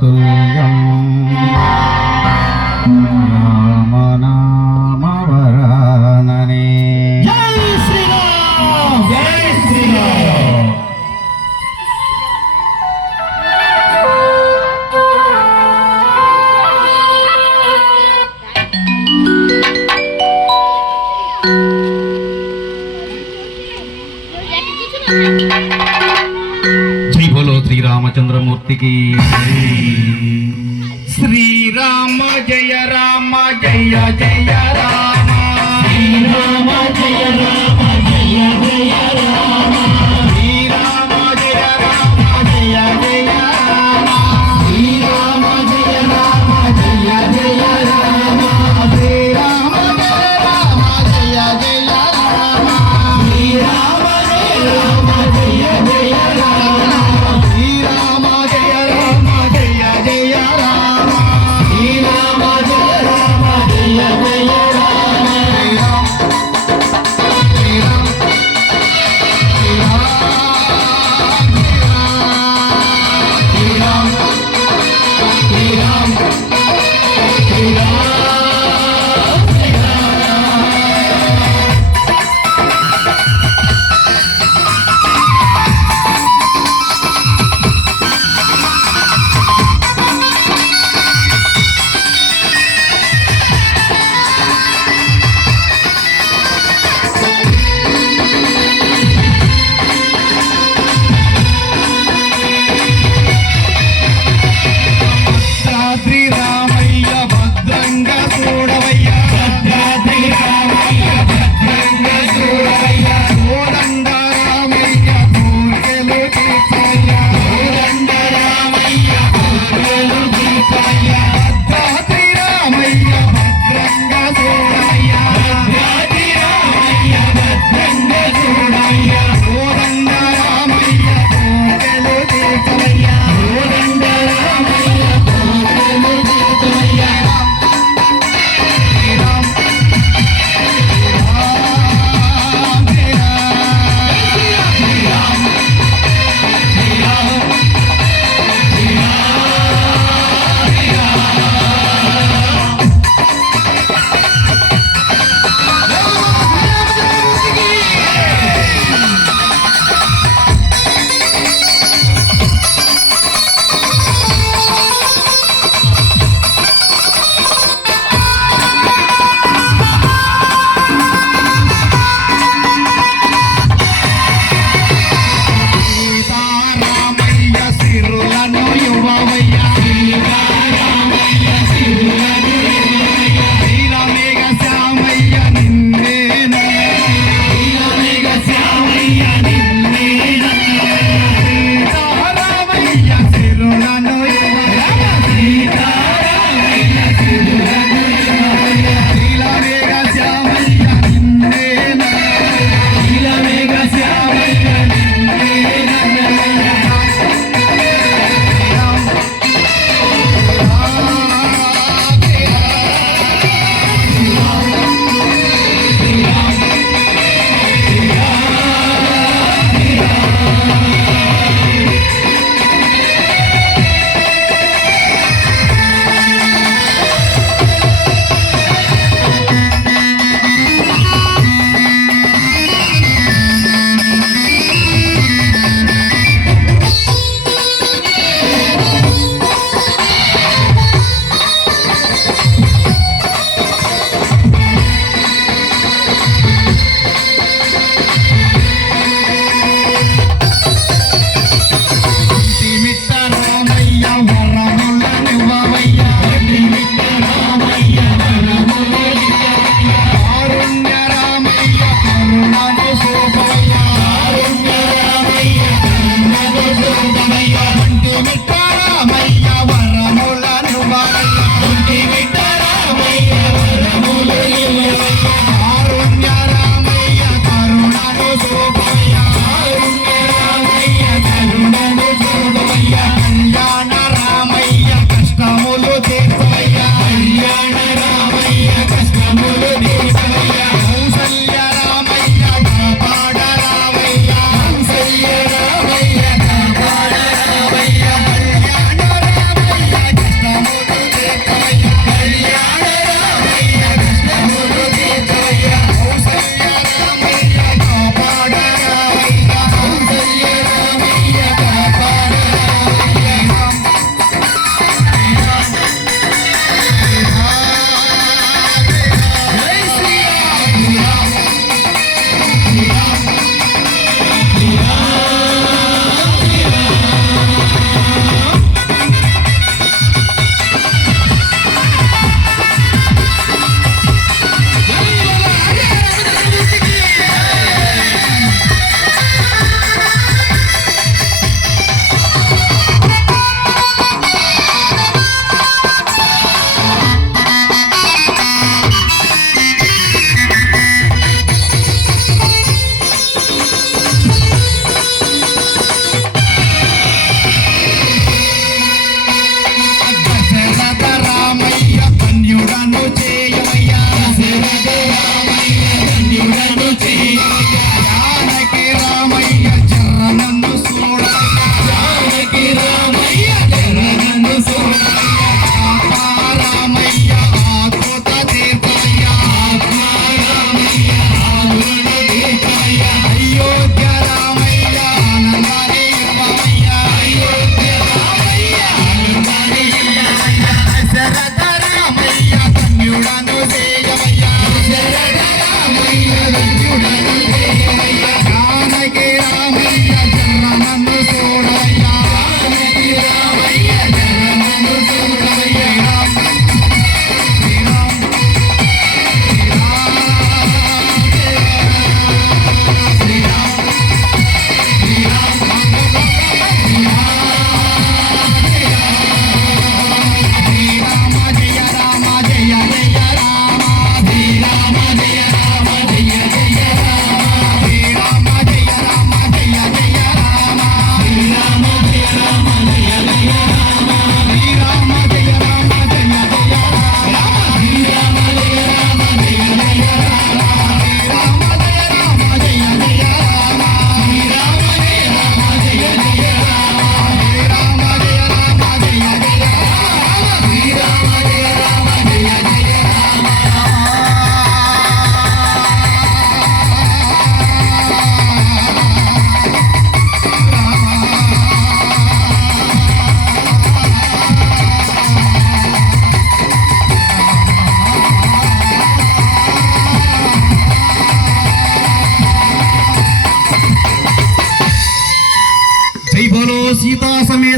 怎样 రామచంద్రమూర్తికి. Srirama జయ Rama జయ జయ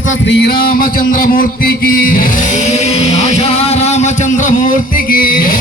సమేత శ్రీరామచంద్రమూర్తికి. రాజా రామచంద్రమూర్తికి.